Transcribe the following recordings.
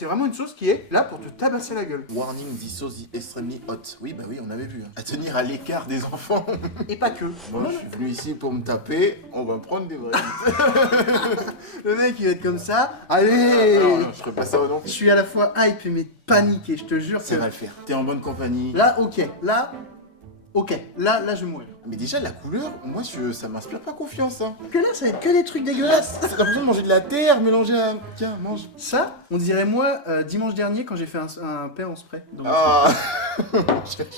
C'est vraiment une sauce qui est là pour te tabasser la gueule. Warning, this sauce is extremely hot. Oui, bah oui, on avait vu. À tenir à l'écart des enfants. Et pas que. Moi, je suis venu ici pour me taper. On va prendre des vrais. Le mec, il va être comme ça. Allez. Non, je ferai pas ça non Je plus. suis à la fois hype mais paniqué, je te jure. Ça va le faire. T'es en bonne compagnie. Là, ok. Là, je vais mourir. Mais déjà, la couleur, moi, ça m'inspire pas confiance. Hein. Que là, ça va être que des trucs dégueulasses. T'as l'impression de manger de la terre mélangée à. Tiens, mange. Ça, on dirait moi, dimanche dernier, quand j'ai fait un pain en spray. Donc, Ah.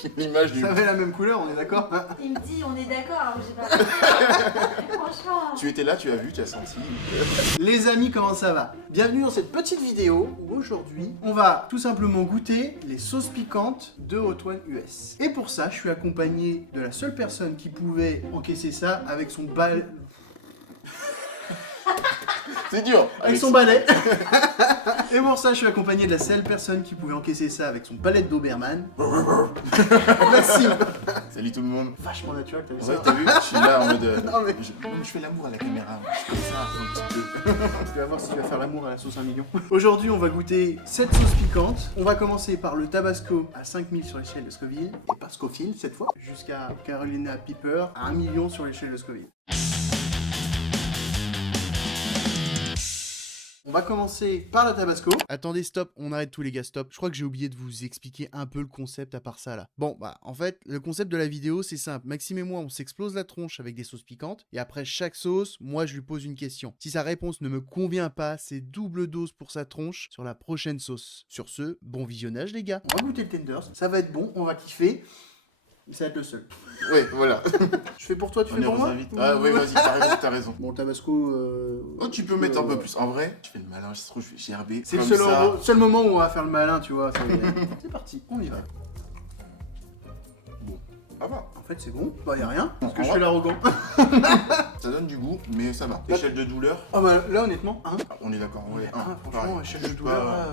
J'ai l'image du. ça avait la même couleur, on est d'accord? Il me dit, on est d'accord, alors j'ai pas. Franchement. Tu étais là, tu as vu, tu as senti. Les amis, comment ça va? Bienvenue dans cette petite vidéo où aujourd'hui, on va tout simplement goûter les sauces piquantes de Hot One US. Et pour ça, je suis accompagné de la seule personne qui pouvait encaisser ça avec son balai. C'est dur. Avec son balai. Et pour ça, je suis accompagné de la seule personne qui pouvait encaisser ça avec son palette Doberman. Maxime. Salut tout le monde. Vachement naturel, t'as vu Ouais, ça? t'as vu, je suis là en mode. Non, mais- je fais l'amour à la caméra. Je fais ça un petit peu. Tu vas voir si tu vas faire l'amour à la sauce 1 million. Aujourd'hui, on va goûter 7 sauces piquantes. On va commencer par le Tabasco à 5000 sur l'échelle de Scoville, et pas Scofield cette fois, jusqu'à Carolina Pepper à 1 million sur l'échelle de Scoville. On va commencer par la Tabasco. Attendez, stop, on arrête tous les gars, stop. Je crois que j'ai oublié de vous expliquer un peu le concept à part ça là. Bon, bah en fait, le concept de la vidéo c'est simple. Maxime et moi, on s'explose la tronche avec des sauces piquantes. Et après chaque sauce, moi je lui pose une question. Si sa réponse ne me convient pas, c'est double dose pour sa tronche sur la prochaine sauce. Sur ce, bon visionnage les gars. On va goûter le tenders, ça va être bon, on va kiffer. Ça va être le seul. Ouais, voilà. Je fais pour toi, tu On fais est pour moi? invite. Ah, ouais, vas-y, t'as raison. Bon, Tabasco. Oh, tu peux mettre un peu plus. En vrai, je fais le malin, je trouve, je fais GRB. C'est le comme ça. seul moment où on va faire le malin, tu vois. C'est parti, on y va. Bon, ça va. En fait, c'est bon. Bah, y'a rien. Parce que En je vrai- suis l'arrogant. Ça donne du goût, mais ça va. Échelle de douleur, Ah, bah, là, honnêtement, hein. ah, on est d'accord, ouais. Ah, franchement, pareil. échelle Je de suis douleur, pas- là,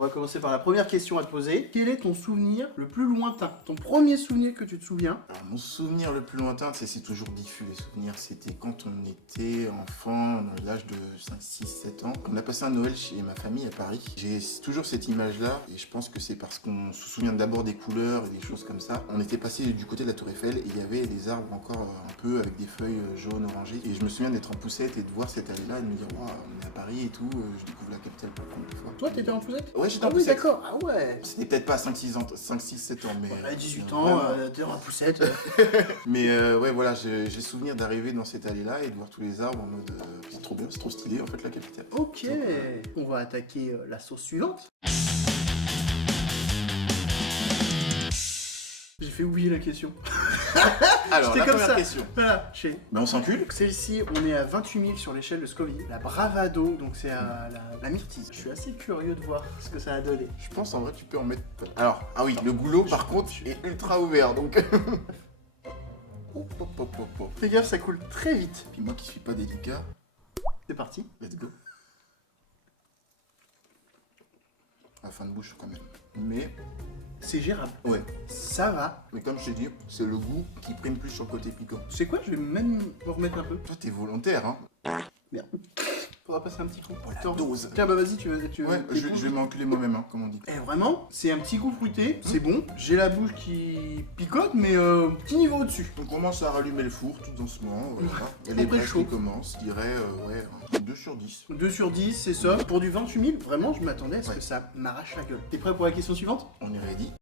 On va commencer par la première question à te poser. Quel est ton souvenir le plus lointain? Ton premier souvenir que tu te souviens? Alors, mon souvenir le plus lointain, c'est toujours diffus les souvenirs, c'était quand on était enfant, dans l'âge de 5, 6, 7 ans. On a passé un Noël chez ma famille à Paris. J'ai toujours cette image-là, et je pense que c'est parce qu'on se souvient d'abord des couleurs et des choses comme ça. On était passé du côté de la Tour Eiffel, et il y avait des arbres encore un peu avec des feuilles jaunes, orangées. Et je me souviens d'être en poussette et de voir cette allée-là et de me dire, waouh, on est à Paris et tout, je découvre la capitale pour la première fois. Toi, t'étais en poussette? Ouais, j'étais Ah en oui, poussette. d'accord. Ah ouais. C'était peut-être pas 5, 6 ans, 5, 6, 7 ans, mais... À 18 vraiment. ans, t'es en poussette. Mais ouais, voilà, j'ai souvenir d'arriver dans cette allée-là et de voir tous les arbres en mode c'est trop bien, c'est trop stylé en fait la capitale. Ok. On va attaquer la sauce suivante. J'ai fait oublier la question. Alors, J'étais la comme première ça. question. Voilà, chez. Ben on s'encule. Celle-ci, on est à 28 000 sur l'échelle de Scoville. La Bravado, donc c'est à la myrtille. Je suis assez curieux de voir ce que ça a donné. Je pense en vrai tu peux en mettre. Alors, ah oui, le goulot par contre est ultra ouvert donc. Hop, hop, hop, hop, hop. Fais gaffe, ça coule très vite. Puis moi qui suis pas délicat, C'est parti. let's go. La fin de bouche quand même. Mais, C'est gérable. ouais. Ça va. Mais comme je t'ai dit, c'est le goût qui prime plus sur le côté piquant. Tu sais quoi, je vais même me remettre un peu. Toi t'es volontaire hein. Merde. Faudra passer un petit coup. Oh, la Attends. dose. Tiens, bah vas-y, tu veux. Ouais, je vais m'enculer moi-même hein, comme on dit. Eh vraiment, c'est un petit goût fruité, c'est bon. J'ai la bouche qui picote, mais petit niveau au-dessus. On commence à rallumer le four tout doucement, voilà. Et Après les braises chaud. qui commencent, je dirais, ouais, un 2 sur 10. 2 sur 10, c'est ça. Pour du 28 000, vraiment, je m'attendais à ce que ça m'arrache la gueule. T'es prêt pour la question suivante? On est ready.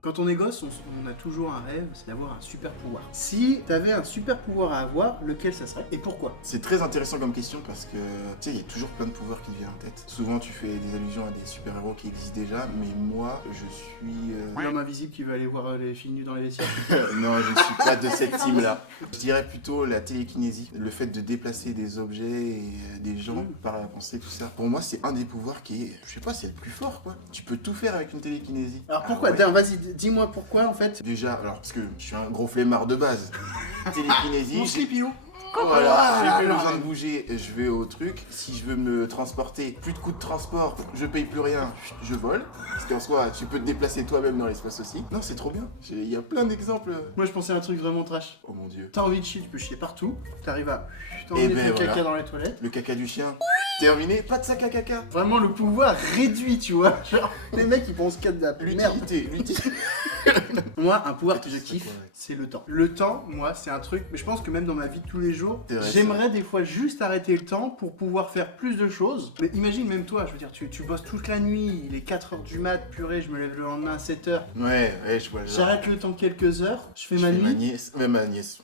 Quand on est gosse, on a toujours un rêve, c'est d'avoir un super pouvoir. Si t'avais un super pouvoir à avoir, lequel ça serait et pourquoi? C'est très intéressant comme question parce que, tu sais, il y a toujours plein de pouvoirs qui viennent en tête. Souvent, tu fais des allusions à des super-héros qui existent déjà, mais moi, je suis... L'homme invisible qui veut aller voir les filles nues dans les vestiaires. non, je ne suis pas de cette team-là. Je dirais plutôt la télékinésie, le fait de déplacer des objets et des gens par la pensée, tout ça. Pour moi, c'est un des pouvoirs qui est, je sais pas, c'est le plus fort, quoi. Tu peux tout faire avec une télékinésie. Alors pourquoi? ouais. Tiens, vas-y, dis-moi pourquoi en fait. Déjà, alors, parce que je suis un gros flemmard de base. Télékinésie, Mon slip, il est où? Voilà, j'ai plus non, besoin mais- de bouger, je vais au truc. Si je veux me transporter, plus de coûts de transport, je paye plus rien, je vole. Parce qu'en soi, tu peux te déplacer toi-même dans l'espace aussi. Non, c'est trop bien. Il y a plein d'exemples. Moi, je pensais à un truc vraiment trash. Oh mon dieu. T'as envie de chier, tu peux chier partout. T'arrives à... T'as Eh envie de ben faire voilà. caca dans les toilettes. Le caca du chien. Terminé, pas de sac à caca. Vraiment, le pouvoir réduit, tu vois. Genre, les mecs, ils pensent qu'il y a de la merde. L'utilité. Moi, un pouvoir que je C'est kiffe, quoi, ouais. c'est le temps. Le temps, moi, c'est un truc, mais je pense que même dans ma vie de tous les jours, C'est vrai, j'aimerais des fois juste arrêter le temps pour pouvoir faire plus de choses. Mais imagine même toi, je veux dire, tu bosses toute la nuit, il est 4h du mat, purée, je me lève le lendemain à 7h. Ouais, je vois le genre. J'arrête le temps quelques heures, je fais Je ma fais nuit.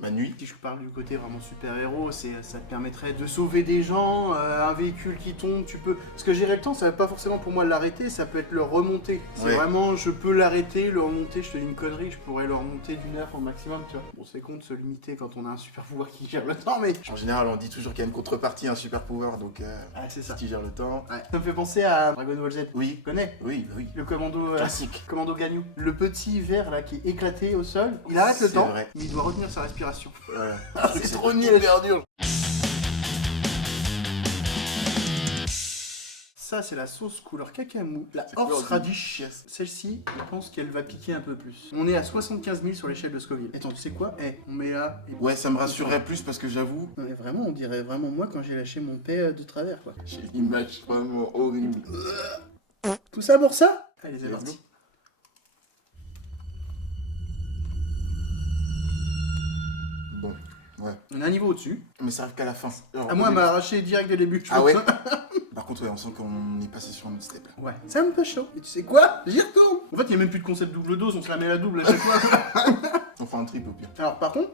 ma nuit. Si je parle du côté vraiment super-héros, ça te permettrait de sauver des gens, un véhicule qui tombe, tu peux... Parce que gérer le temps, ça veut pas forcément pour moi l'arrêter, ça peut être le remonter. C'est Ouais. vraiment, je peux l'arrêter, le remonter, je te dis une connerie, je pourrais le remonter d'une heure au maximum, tu vois. Bon, c'est con de se limiter quand on a un super-pouvoir qui gère le temps, mais... En général, on dit toujours qu'il y a une contrepartie, un super pouvoir, donc Ah, c'est ça. si tu gères le temps. Ouais. Ça me fait penser à Dragon Ball Z. Oui, Tu connais oui, bah oui. le commando... Classique. Commando Ganyu. Le petit verre là qui est éclaté au sol, il arrête le C'est temps, vrai. mais il doit retenir sa respiration. Voilà. c'est C'est trop trop nul. hyper dur. Ça, c'est la sauce couleur cacamou, la C'est couleur horseradish. Yes. Celle-ci, je pense qu'elle va piquer un peu plus. On est à 75 000 sur l'échelle de Scoville. Attends, tu sais quoi? On met là. Et... Ouais, ça me rassurerait plus parce que j'avoue, Non, mais vraiment, on dirait vraiment moi quand j'ai lâché mon paix de travers, quoi. j'ai une image vraiment horrible. Tout ça pour ça? Allez, c'est Let's parti. go. Bon, ouais. On a un niveau au-dessus. Mais ça arrive qu'à la fin. Genre, À moi, au elle début- m'a arraché direct dès le début. je Ah pense. ouais. Par contre, ouais, on sent qu'on est passé sur un autre step. Ouais, c'est un peu chaud. Et tu sais quoi? J'y retourne. En fait, il n'y a même plus de concept double dose, on se la met à la double à chaque fois. On fait un triple au pire. Alors, par contre,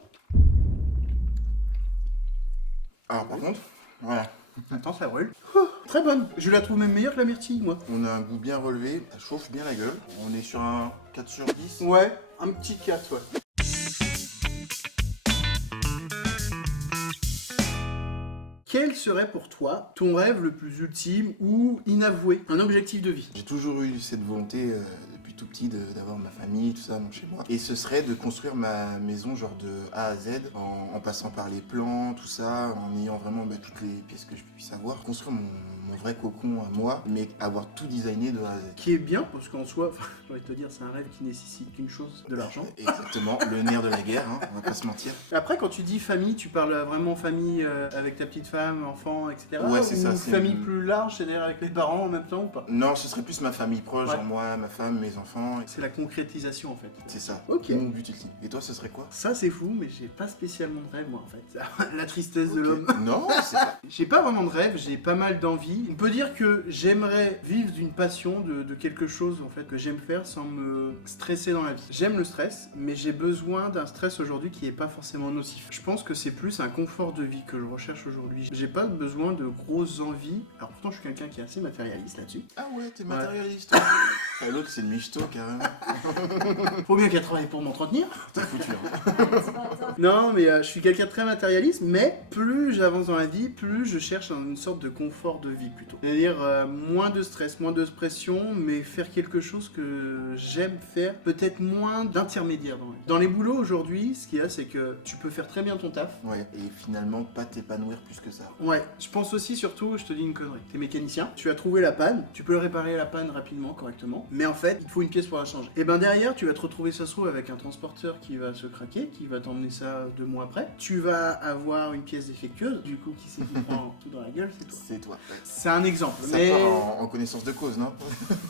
Alors, par contre, voilà. attends, ça brûle. Oh, très bonne. Je la trouve même meilleure que la myrtille, moi. On a un goût bien relevé, ça chauffe bien la gueule. On est sur un 4 sur 10. Ouais, un petit 4, ouais. Quel serait pour toi ton rêve le plus ultime ou inavoué? Un objectif de vie? J'ai toujours eu cette volonté depuis tout petit d'avoir ma famille, tout ça, mon chez moi. Et ce serait de construire ma maison genre de A à Z, en passant par les plans, tout ça, en ayant vraiment toutes les pièces que je puisse avoir. Construire mon vrai cocon à moi, mais avoir tout designé de A à Z. Qui est bien, parce qu'en soi, j'ai envie de te dire, c'est un rêve qui nécessite qu'une chose, de l'argent. Exactement, le nerf de la guerre, hein, on va pas se mentir. Après, quand tu dis famille, tu parles vraiment famille avec ta petite femme, enfant, etc. Ouais, c'est ça, Ou c'est famille une- plus large, c'est-à-dire avec les parents en même temps ou pas? Non, ce serait plus ma famille proche, Ouais. genre moi, ma femme, mes enfants, C'est la concrétisation en fait. c'est ça. Ok. Mon but ultime. Et toi, ce serait quoi? Ça c'est fou, mais j'ai pas spécialement de rêve moi en fait. La tristesse de Ok. l'homme. Non, c'est pas. J'ai pas vraiment de rêve, j'ai pas mal d'envie. On peut dire que j'aimerais vivre d'une passion, de quelque chose en fait que j'aime faire sans me stresser dans la vie. J'aime le stress, mais j'ai besoin d'un stress aujourd'hui qui est pas forcément nocif. Je pense que c'est plus un confort de vie que je recherche aujourd'hui. J'ai pas besoin de grosses envies. Alors pourtant je suis quelqu'un qui est assez matérialiste là-dessus. Ah ouais, t'es matérialiste. toi. Ah, l'autre, c'est le michto, carrément. Faut bien qu'elle travaille pour m'entretenir. T'es foutu. Hein. C'est pas ça. Non, mais je suis quelqu'un de très matérialiste, mais plus j'avance dans la vie, plus je cherche une sorte de confort de vie plutôt. C'est-à-dire moins de stress, moins de pression, mais faire quelque chose que j'aime faire, peut-être moins d'intermédiaire dans la vie. Dans les boulots aujourd'hui, ce qu'il y a, c'est que tu peux faire très bien ton taf. Ouais, et finalement, pas t'épanouir plus que ça. Ouais, je pense aussi surtout, je te dis une connerie. T'es mécanicien, tu as trouvé la panne, tu peux le réparer la panne rapidement, correctement, mais en fait, il te faut une pièce pour la changer. Et ben derrière, tu vas te retrouver, ça se trouve, avec un transporteur qui va se craquer, qui va t'emmener ça 2 mois après. Tu vas avoir une pièce défectueuse, du coup, qui s'est qui prend tout dans la gueule, c'est toi. C'est toi. Ouais. C'est un exemple, Ça mais part en connaissance de cause, non?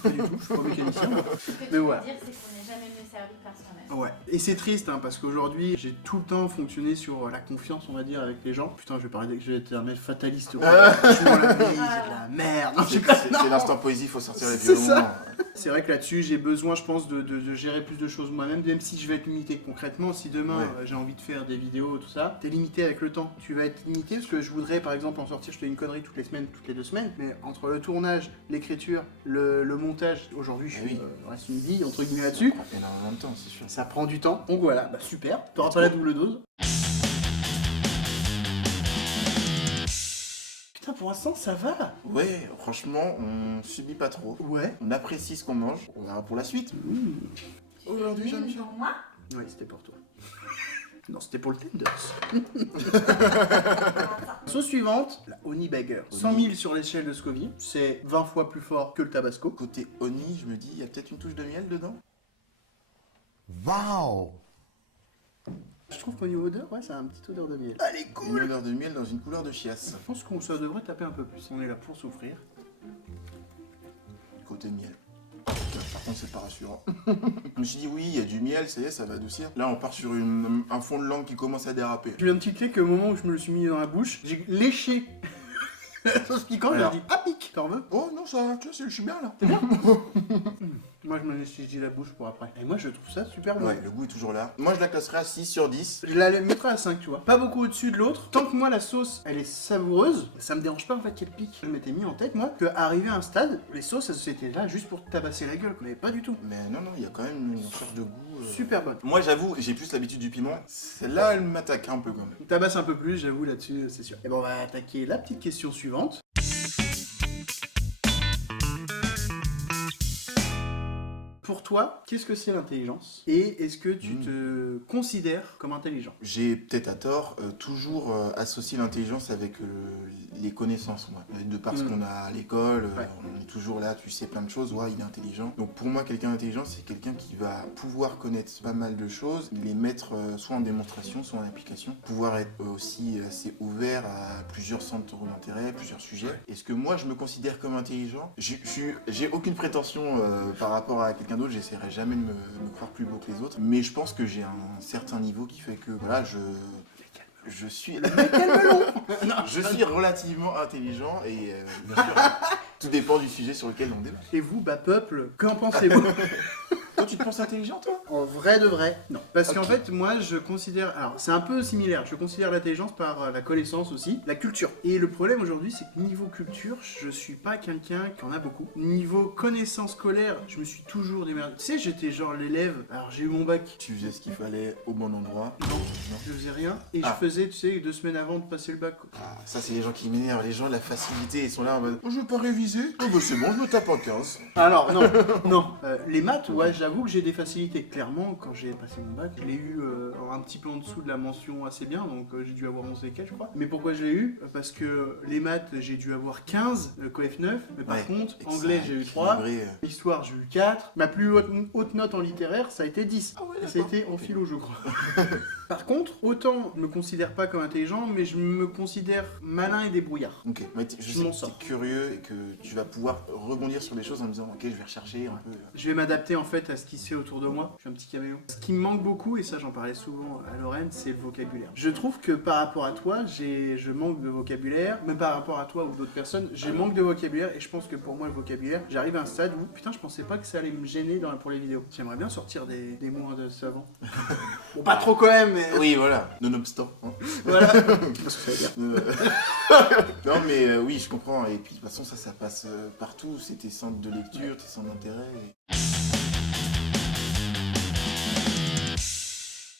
pas du tout, je suis pas mécanicien. moi. Ce que tu Mais veux voilà. dire, c'est qu'on n'est jamais mieux servi par soi-même. Ouais, et c'est triste hein, parce qu'aujourd'hui j'ai tout le temps fonctionné sur la confiance, on va dire, avec les gens. Putain, je vais être un mec fataliste. Ouais. Toujours la vie, c'est de la merde. Non, je C'est déconne, non. c'est l'instant poésie, faut sortir les C'est violons. ça. C'est vrai que là-dessus, j'ai besoin, je pense, de gérer plus de choses moi-même, même si je vais être limité. Concrètement, si demain Ouais. j'ai envie de faire des vidéos, tout ça, t'es limité avec le temps. Tu vas être limité parce que je voudrais, par exemple, en sortir, je fais une connerie toutes les semaines, toutes les 2 semaines, mais entre le tournage, l'écriture, le montage, aujourd'hui, je Eh oui. reste une vie, entre guillemets, là-dessus. Ça prend énormément de temps, c'est sûr. Ça prend du temps. Donc voilà, bah super. T'auras pas la double dose. Putain, pour l'instant, ça va. Ouais, franchement, on subit pas trop. Ouais. On apprécie ce qu'on mange. On verra pour la suite. Aujourd'hui, Oui, Jean-Michel. pour moi, Ouais, c'était pour toi. Non, Non, c'était pour le tenders. Sauce suivante, la Honey Bagger. 100 000 sur l'échelle de Scoville, c'est 20 fois plus fort que le Tabasco. Côté honey, je me dis, il y a peut-être une touche de miel dedans. Wow! Je trouve qu'au niveau odeur, ouais, ça a un petit odeur de miel. Allez, Une cool! odeur de miel dans une couleur de chiasse. Je pense qu'on ça devrait taper un peu plus. On est là pour souffrir. Côté miel. Par contre, c'est pas rassurant. Je me suis dit, oui, il y a du miel, ça y est, ça va adoucir. Là, on part sur un fond de langue qui commence à déraper. J'ai eu un petit clic au moment où je me le suis mis dans la bouche. J'ai léché la sauce piquante, j'ai Alors. dit, ah pique, t'en veux? Oh non, ça, tu vois, je suis bien là. Moi, je m'anesthésie la bouche pour après. Et moi, je trouve ça super bon. Ouais, le goût est toujours là. Moi, je la classerais à 6 sur 10. Je la mettrais à 5, tu vois. Pas beaucoup au-dessus de l'autre. Tant que moi, la sauce, elle est savoureuse, ça me dérange pas en fait qu'elle pique. Je m'étais mis en tête, moi, qu'arriver à un stade, les sauces, c'était là juste pour te tabasser la gueule. Mais pas du tout. Mais non, il y a quand même une recherche de goût. Super bonne. Moi, j'avoue, j'ai plus l'habitude du piment. Celle-là, elle m'attaque un peu quand même. Tabasse un peu plus, j'avoue, là-dessus, c'est sûr. Et bon, on va attaquer la petite question suivante. Pour toi, qu'est-ce que c'est l'intelligence? Et est-ce que tu te considères comme intelligent? J'ai peut-être à tort toujours associé l'intelligence avec les connaissances, moi. De par ce qu'on a à l'école, Ouais. on est toujours là, tu sais plein de choses, ouais, il est intelligent. Donc pour moi, quelqu'un d'intelligent, c'est quelqu'un qui va pouvoir connaître pas mal de choses, les mettre soit en démonstration, soit en application, pouvoir être aussi assez ouvert à plusieurs centres d'intérêt, plusieurs sujets. Est-ce que moi, je me considère comme intelligent? J'ai aucune prétention par rapport à quelqu'un d'autre, j'essaierai jamais de me croire plus beau que les autres, mais je pense que j'ai un certain niveau qui fait que, voilà, je suis... Je suis relativement intelligent et bien sûr, tout dépend du sujet sur lequel on débat. Et vous, bas peuple, qu'en pensez-vous? Toi, tu te penses intelligent, toi? En vrai de vrai, non. Parce qu'en Ok. fait, moi, je considère... Alors, c'est un peu similaire. Je considère l'intelligence par la connaissance aussi, la culture. Et le problème aujourd'hui, c'est que niveau culture, je suis pas quelqu'un qui en a beaucoup. Niveau connaissance scolaire, je me suis toujours démerdé. Tu sais, j'étais genre l'élève... Alors, j'ai eu mon bac. Tu faisais ce qu'il fallait au bon endroit. Non, je faisais rien. Et Ah. je faisais, tu sais, 2 semaines avant de passer le bac. Quoi. Ah, ça, c'est les gens qui m'énervent. Les gens de la facilité, ils sont là en mode oh, je veux pas réviser. Oh, bah c'est bon, je me tape en 15. Alors, non, non. Les maths, ouais, j'avoue que j'ai des facilités. Clairement, quand j'ai passé mon bac, je l'ai eu un petit peu en dessous de la mention assez bien, donc j'ai dû avoir 11 et quelques, je crois. Mais pourquoi je l'ai eu? Parce que les maths, j'ai dû avoir 15, coef 9, mais par Ouais, contre, et que anglais, ça a j'ai eu 3, équilibré, histoire, j'ai eu 4, ma plus haute note en littéraire, ça a été 10. Ah ouais, Et d'accord. c'était en philo, je crois. Par contre, autant je me considère pas comme intelligent, mais je me considère malin et débrouillard. Ok, mais je Je sais m'en que sors. t'es curieux et que tu vas pouvoir rebondir sur des choses en me disant ok, je vais rechercher un peu. Je vais m'adapter en fait à ce qui se fait autour de moi. Je suis un petit caméléon. Ce qui me manque beaucoup, et ça j'en parlais souvent à Lorraine, c'est le vocabulaire. Je trouve que par rapport à toi, je manque de vocabulaire. Même par rapport à toi ou d'autres personnes, j'ai manque de vocabulaire. Et je pense que pour moi, le vocabulaire, j'arrive à un stade où putain, je pensais pas que ça allait me gêner pour les vidéos. J'aimerais bien sortir des mots de savant. Bon, pas trop quand même, mais Oui, voilà, nonobstant. Hein. voilà. Parce que ça veut dire. Non mais oui, je comprends. Et puis de toute façon, ça passe partout. C'est tes centres de lecture, tes centres d'intérêt.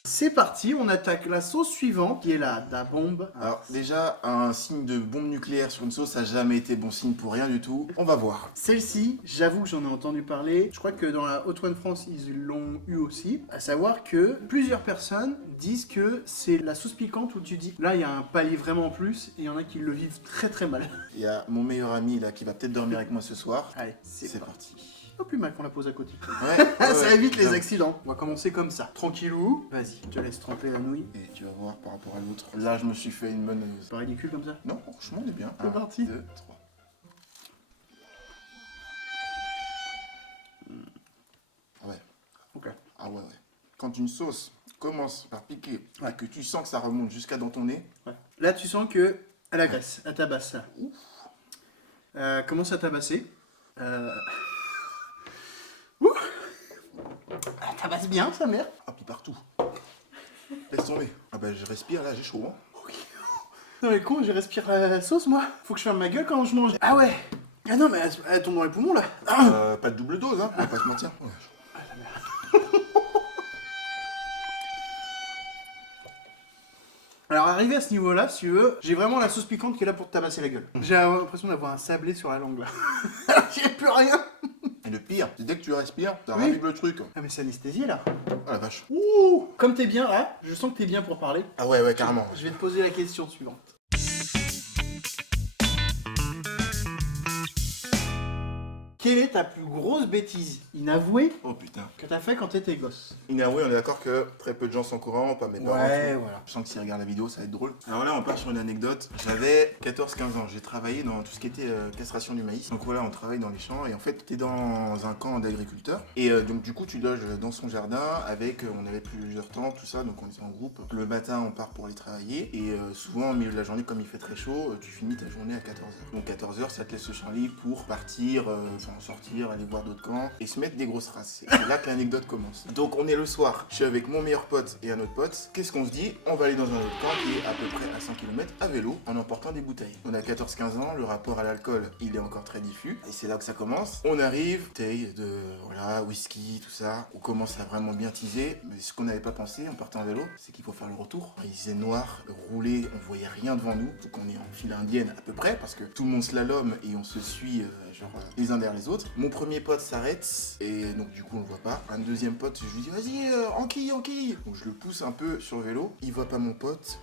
C'est parti, on attaque la sauce suivante qui est la da bombe. Alors déjà, un signe de bombe nucléaire sur une sauce, ça n'a jamais été bon signe pour rien du tout. On va voir. Celle-ci, j'avoue que j'en ai entendu parler. Je crois que dans la Hot One France, ils l'ont eu aussi. À savoir que plusieurs personnes disent que c'est la sauce piquante où tu dis là, il y a un palier vraiment en plus et il y en a qui le vivent très très mal. Il y a mon meilleur ami là qui va peut-être dormir avec moi ce soir. Allez, C'est parti. Pas plus mal qu'on la pose à côté. Ouais, Ça ouais, évite les grave. accidents. On va commencer comme ça. Tranquillou. Vas-y, je te laisse tremper la nouille. Et tu vas voir par rapport à l'autre. Là, je me suis fait une bonne. C'est pas ridicule comme ça. Non, franchement, on est bien. C'est parti. 2, 3. Ouais. Ok. Ah ouais, ouais. Quand une sauce commence par piquer Ouais. et que tu sens que ça remonte jusqu'à dans ton nez, Ouais. Là, tu sens que elle agresse, elle tabasse ça. Commence à tabasser. Ouh. Elle tabasse bien, sa mère. hop, il partout. Laisse tomber. Ah bah, je respire là, j'ai chaud. Hein. Non mais con, je respire la sauce moi. Faut que je ferme ma gueule quand je mange. Ah ouais. Ah non mais elle tombe dans les poumons là. Pas de double dose, hein, on va pas se mentir. Ouais. Alors arrivé à ce niveau-là, si tu veux, j'ai vraiment la sauce piquante qui est là pour te tabasser la gueule. J'ai l'impression d'avoir un sablé sur la langue là. J'ai plus rien. Et Et le pire, c'est dès que tu respires, ça Oui. ravive le truc. Ah mais c'est anesthésié là. Oh la vache. Ouh. Comme t'es bien là, je sens que t'es bien pour parler. Ah ouais, carrément. Je vais te poser la question suivante. Quelle est ta plus grosse bêtise inavouée Oh putain. que t'as fait quand t'étais gosse? Inavoué, on est d'accord que très peu de gens sont au courant, pas mes parents. Ouais, tout. voilà. Je sens que s'ils regardent la vidéo, ça va être drôle. Alors là, on part sur une anecdote. J'avais 14-15 ans. J'ai travaillé dans tout ce qui était castration du maïs. Donc voilà, on travaille dans les champs. Et en fait, t'es dans un camp d'agriculteurs. Et donc du coup, tu loges dans son jardin avec... on avait plusieurs tentes, tout ça. Donc on était en groupe. Le matin, on part pour aller travailler. Et souvent, au milieu de la journée, comme il fait très chaud, tu finis ta journée à 14h. Donc 14h, ça te laisse le champ libre pour partir, sortir, aller voir d'autres camps et se mettre des grosses races. C'est là que l'anecdote commence. Donc on est le soir, je suis avec mon meilleur pote et un autre pote. Qu'est-ce qu'on se dit? On va aller dans un autre camp qui est à peu près à 100 km à vélo en emportant des bouteilles. On a 14-15 ans, le rapport à l'alcool, il est encore très diffus. Et c'est là que ça commence. On arrive, bouteille de whisky, tout ça. On commence à vraiment bien teaser. Mais ce qu'on n'avait pas pensé en partant à vélo, c'est qu'il faut faire le retour. Il faisait noir, roulé, on voyait rien devant nous. Donc on est en file indienne à peu près parce que tout le monde slalom et on se suit les uns derrière les autres. Mon premier pote s'arrête et donc du coup on le voit pas. Un deuxième pote, je lui dis vas-y, enquille. Donc je le pousse un peu sur le vélo. Il voit pas mon pote.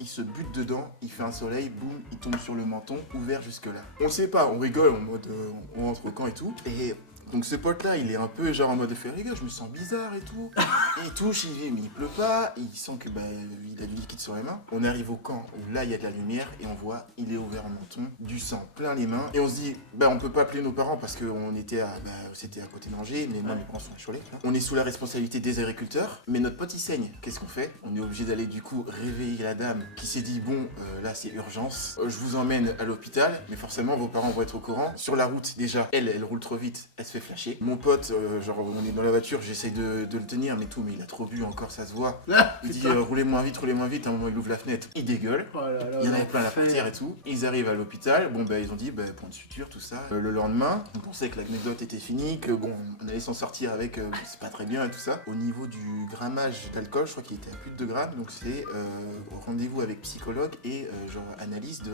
Il se bute dedans, il fait un soleil, boum, il tombe sur le menton, ouvert jusque là. On sait pas, on rigole en mode on rentre au camp et tout. Et donc ce pote là, il est un peu genre en mode fait les gars, je me sens bizarre et tout. Et il touche, il dit mais il pleut pas, il sent que il a du liquide sur les mains. On arrive au camp où là il y a de la lumière et on voit il est ouvert en menton, du sang plein les mains. Et on se dit on peut pas appeler nos parents parce qu'on était c'était à côté d'Angers, mais moi mes parents sont à Cholet. On est sous la responsabilité des agriculteurs, mais notre pote il saigne. Qu'est-ce qu'on fait? On est obligé d'aller du coup réveiller la dame qui s'est dit bon là c'est urgence, je vous emmène à l'hôpital, mais forcément vos parents vont être au courant. Sur la route déjà, elle roule trop vite, elle se fait flasher. Mon pote, on est dans la voiture, j'essaye de le tenir, mais il a trop bu encore, ça se voit. Il dit roulez moins vite, à un moment il ouvre la fenêtre, il dégueule. Oh là là, Il y en avait plein à la portière et tout. Ils arrivent à l'hôpital, ils ont dit point de suture, tout ça. Le lendemain, on pensait que l'anecdote était finie, que on allait s'en sortir avec, c'est pas très bien et tout ça. Au niveau du grammage d'alcool, je crois qu'il était à plus de 2 grammes, donc c'est rendez-vous avec psychologue et analyse de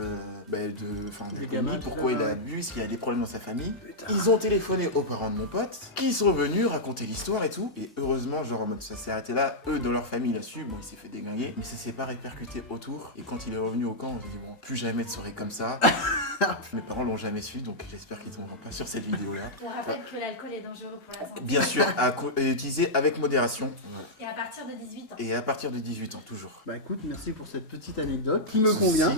gamins, pourquoi il a bu, est-ce qu'il a des problèmes dans sa famille. Putain. Ils ont téléphoné aux parents de mon pote, qui sont venus raconter l'histoire et tout. Et heureusement, en mode ça s'est arrêté là, eux dans leur famille là-dessus, il s'est fait déglinguer, mais ça s'est pas répercuté autour. Et quand il est revenu au camp, on s'est dit plus jamais de soirée comme ça. Mes parents l'ont jamais su, donc j'espère qu'ils tomberont pas sur cette vidéo-là. On rappelle que l'alcool est dangereux pour la santé. Bien sûr, à utiliser avec modération. Et à partir de 18 ans. Et à partir de 18 ans, toujours. Écoute, merci pour cette petite anecdote qui me convient.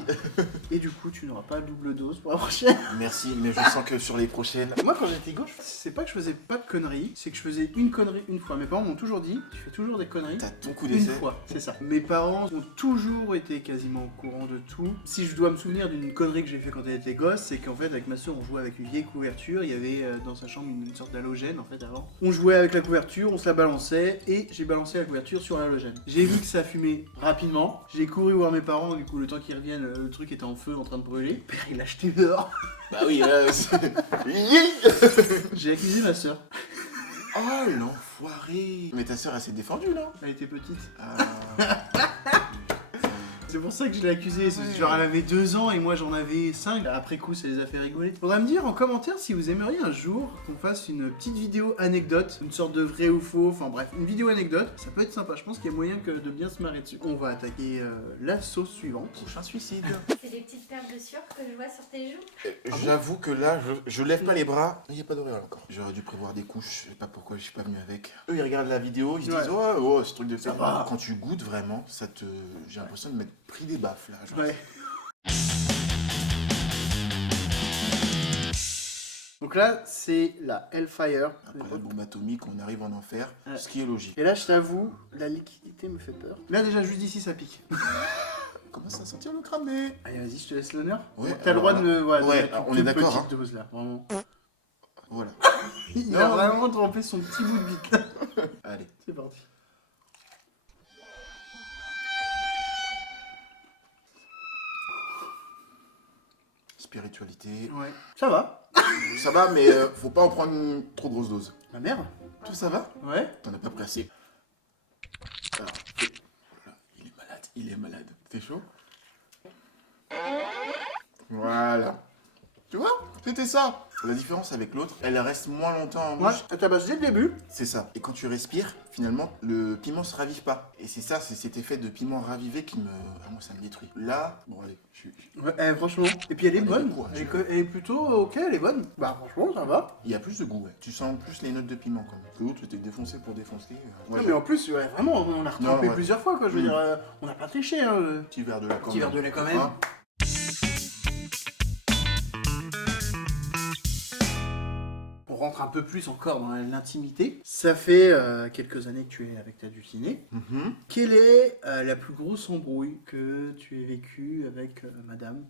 Et du coup, tu n'auras pas double dose pour la prochaine. Merci, mais je sens que sur les prochaines... Moi, quand j'étais gauche, c'est pas que je faisais pas de conneries, c'est que je faisais une connerie une fois. Mes parents m'ont toujours dit, tu fais toujours des conneries. T'as ton coup Une d'essai. fois, c'est ça. Mes parents ont toujours été quasiment au courant de tout. Si je dois me souvenir d'une connerie que j'ai fait quand elle était gosse, c'est qu'en fait, avec ma soeur, on jouait avec une vieille couverture. Il y avait dans sa chambre une sorte d'halogène en fait avant. On jouait avec la couverture, on se la balançait et j'ai balancé la couverture sur l'halogène. J'ai vu que ça fumait rapidement. J'ai couru voir mes parents, du coup, le temps qu'ils reviennent, le truc était en feu en train de brûler. Père, il l'a jeté dehors. Bah oui, là, J'ai accusé ma soeur. Oh l'enfoiré. Mais ta soeur, elle s'est défendue, là. Elle était petite. Ah. C'est pour ça que je l'ai accusée. Genre, elle avait 2 ans et moi j'en avais 5. Après coup, ça les a fait rigoler. Faudra me dire en commentaire si vous aimeriez un jour qu'on fasse une petite vidéo anecdote, une sorte de vrai ou faux, enfin bref, une vidéo anecdote. Ça peut être sympa. Je pense qu'il y a moyen de bien se marrer dessus. On va attaquer la sauce suivante. Prochain suicide. C'est des petites perles de sueur que je vois sur tes joues. J'avoue que là, je lève pas les bras. Il n'y a pas d'auréole encore. J'aurais dû prévoir des couches. Je sais pas pourquoi je suis pas venu avec. Eux, ils regardent la vidéo, ils se disent oh, ce truc de Ça perles. va. Quand tu goûtes vraiment, j'ai l'impression de m'être pris des baffes là. Genre. Ouais. Donc là, c'est la Hellfire. Après la bombe atomique, on arrive en enfer, ce qui est logique. Et là, je t'avoue, la liquidité me fait peur. Là, déjà, juste d'ici, ça pique. Commence à sentir le cramé. Allez, vas-y, je te laisse l'honneur. Ouais, T'as le droit de me. ouais, de mettre alors, on une est d'accord, petite hein. dose là, vraiment. Voilà. Il a vraiment trempé son petit bout de bite là. Allez. C'est parti. Spiritualité. Ouais. Ça va. Ça va, mais faut pas en prendre une trop grosse dose. Ma mère. Tout ça va? Ouais. T'en as pas pris assez. Alors, voilà, il est malade. T'es chaud? Voilà. Tu vois? C'était ça. La différence avec l'autre, elle reste moins longtemps en Ouais, bouche. elle tabasse dès le début. C'est ça. Et quand tu respires, finalement, le piment se ravive pas. Et c'est ça, c'est cet effet de piment ravivé qui me... Ah, moi, ça me détruit. Là, bon, allez, Ouais, franchement. Et puis elle est Elle est bonne. de courage. Elle est plutôt ok, elle est bonne. Bah franchement, ça va. Il y a plus de goût, ouais. Tu sens plus les notes de piment, quand même. L'autre, c'était défoncé pour défoncer. Non, mais en plus, ouais, vraiment, on a retrempé Non, ouais. plusieurs fois, quoi. Je veux dire, on n'a pas triché, hein. Petit verre de lait quand Petit même. verre de lait quand même. Hein. On rentre un peu plus encore dans l'intimité. Ça fait quelques années que tu es avec ta dulcinée. Mhm. Quelle est la plus grosse embrouille que tu aies vécue avec madame?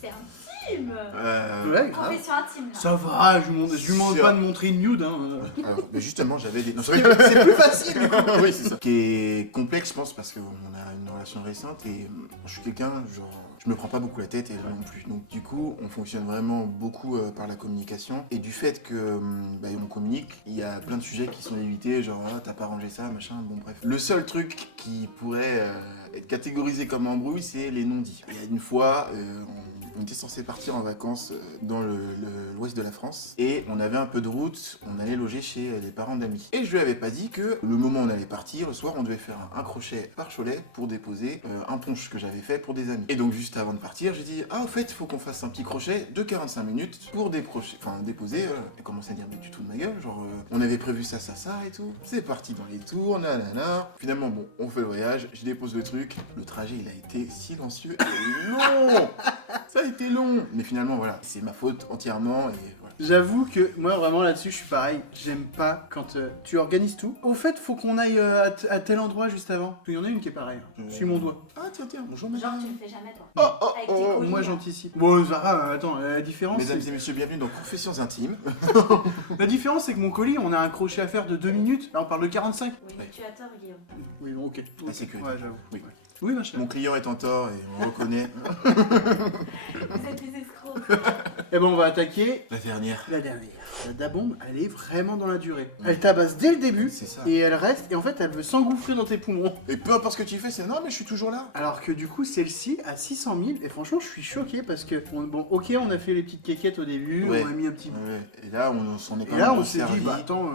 C'est intime. Ouais, grave. Confession intime là. Ça va, je lui demande pas de montrer une nude, hein. Alors, mais justement, j'avais des... Non, c'est C'est vrai. c'est plus facile. Oui, c'est ça. Qui est complexe, je pense, parce qu'on a une relation récente et je suis quelqu'un, genre, je me prends pas beaucoup la tête et elle non plus. Donc, du coup, on fonctionne vraiment beaucoup par la communication. Et du fait que on communique, il y a plein de sujets qui sont évités, genre, ah, t'as pas rangé ça, machin, bon, bref. Le seul truc qui pourrait être catégorisé comme embrouille, c'est les non-dits. Il y a une fois, on était censé partir en vacances dans l'ouest de la France et on avait un peu de route, on allait loger chez les parents d'amis. Et je lui avais pas dit que le moment où on allait partir, le soir, on devait faire un crochet par Cholet pour déposer un punch que j'avais fait pour des amis. Et donc juste avant de partir, j'ai dit ah au fait, il faut qu'on fasse un petit crochet de 45 minutes pour déposer. Elle commençait à dire mais du tout de ma gueule, genre on avait prévu ça et tout. C'est parti dans les tours, nanana. Finalement bon, on fait le voyage, je dépose le truc. Le trajet il a été silencieux et long. Ça a été long. Mais finalement voilà, c'est ma faute entièrement et voilà. J'avoue que moi vraiment là-dessus je suis pareil. J'aime pas quand tu organises tout. Au fait, faut qu'on aille à tel endroit juste avant. Parce qu'il y en a une qui est pareille. Suis mon doigt. Ah tiens, bonjour Genre madame. tu le fais jamais toi. Avec tes colis, Moi là. j'anticipe. Bon, Zara, attends, la différence. Mesdames c'est- et messieurs, bienvenue dans Confessions Intimes. La différence c'est que mon colis, on a un crochet à faire de 2 minutes. Là on parle de 45. Oui, mais tu as tort, Guillaume. Oui, bon, ok. La sécurité. Ouais, j'avoue. Oui. Oui, ma chérie. Mon client est en tort et on reconnaît. Vous êtes des escrocs. Eh ben on va attaquer La dernière. la dernière. La dabombe, elle est vraiment dans la durée. Elle tabasse dès le début. C'est ça. Et elle reste, et en fait elle veut s'engouffrer dans tes poumons. Et peu importe ce que tu fais, c'est non mais je suis toujours là. Alors que du coup celle-ci à 600 000, et franchement je suis choqué parce que, bon ok on a fait les petites quéquettes au début, Ouais. on a mis un petit... Ouais. Et là on s'en est Et quand là même on s'est servi. dit bah attends,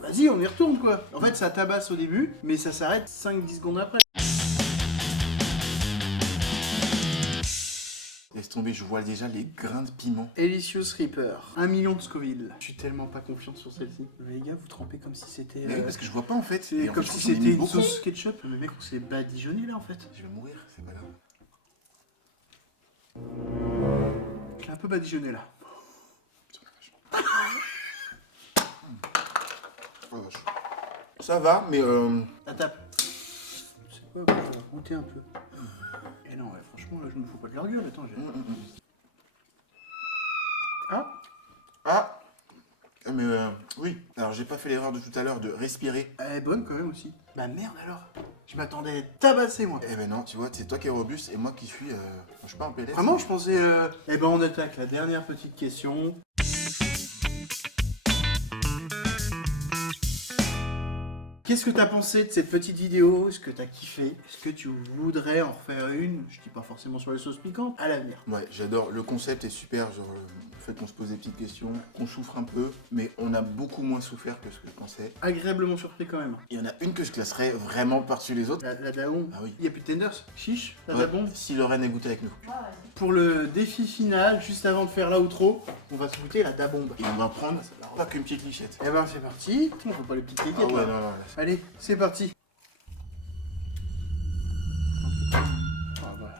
vas-y on y retourne quoi. En fait ça tabasse au début, mais ça s'arrête 5-10 secondes après. Laisse tomber, je vois déjà les grains de piment. Elicious Reaper, 1 million de Scoville. Je suis tellement pas confiant sur celle-ci. Mais les gars vous trempez comme si c'était... Mais oui, parce que je vois pas en fait. c'est Et en comme fait, je si crois qu'on a c'était mis une beaucoup. sauce ketchup. Mais mec on s'est badigeonné là en fait. Je vais mourir, c'est pas grave. Je l'ai un peu badigeonné là. Putain, la vache. Oh, la vache. Ça va, mais La tape. C'est quoi, bah, faut goûter un peu. Et non, ouais, franchement, là, je me fous pas de leur gueule. Attends, j'ai... Ah, Ah mais oui, alors j'ai pas fait l'erreur de tout à l'heure de respirer. elle est bonne quand même aussi. Bah merde alors. Je m'attendais à être tabassé, moi. Eh ben non, tu vois, c'est toi qui es robuste et moi qui suis... je suis pas en PLS. Vraiment, je pensais... Eh ben, on attaque la dernière petite question. Qu'est-ce que t'as pensé de cette petite vidéo? Est-ce que t'as kiffé? Est-ce que tu voudrais en refaire une? Je dis pas forcément sur les sauces piquantes, à l'avenir. Ouais, j'adore. Le concept est super, genre le fait qu'on se pose des petites questions, qu'on souffre un peu, mais on a beaucoup moins souffert que ce que je pensais. Agréablement surpris quand même. Il y en a une que je classerais vraiment par-dessus les autres. La daon. Ah oui. Il y a plus de tenders? Chiche? La Ouais, dabon? si Lorraine est goûtée avec nous. Ouais, ouais. Pour le défi final, juste avant de faire l'outro, on va se goûter la dabombe. Et on va prendre pas qu'une petite lichette. Eh ben c'est parti. On faut pas les petites Ah kékettes ouais, là. non, non. Allez, c'est parti. Ah, voilà.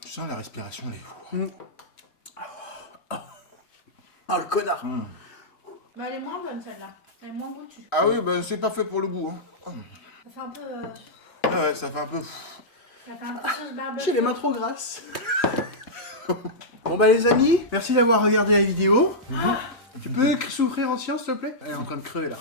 Tu sens la respiration, elle est fou. Ah le connard. Mais elle est moins bonne celle-là. Elle est moins goûtue. Ah oui, bah c'est pas fait pour le goût. Hein. Ça fait un peu. Ah ouais, ça fait un peu... Ça fait un peu sauce barbecue. J'ai les mains trop grasses. Bon bah les amis, merci d'avoir regardé la vidéo. Tu peux souffrir en silence s'il te plaît? Elle est en train de crever là.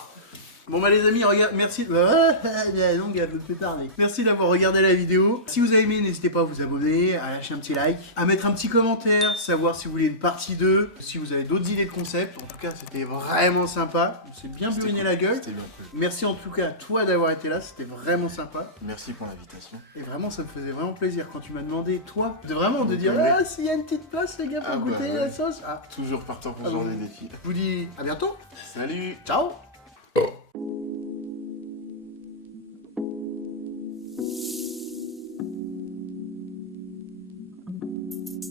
Bon bah les amis, regarde, merci. La langue elle me fait parler. Merci d'avoir regardé la vidéo. Si vous avez aimé, n'hésitez pas à vous abonner, à lâcher un petit like, à mettre un petit commentaire, savoir si vous voulez une partie 2, si vous avez d'autres idées de concept. En tout cas, c'était vraiment sympa. On s'est bien buriné la gueule. C'était bien cool. Merci en tout cas à toi d'avoir été là, c'était vraiment sympa. Merci pour l'invitation. Et vraiment, ça me faisait vraiment plaisir quand tu m'as demandé, toi, de dire Ouais. ah, s'il y a une petite place, les gars, pour Ah bah goûter ouais. la sauce. Ah, Toujours partant pour ce Ah genre bon. de défi. je vous dis à bientôt. Salut! Ciao.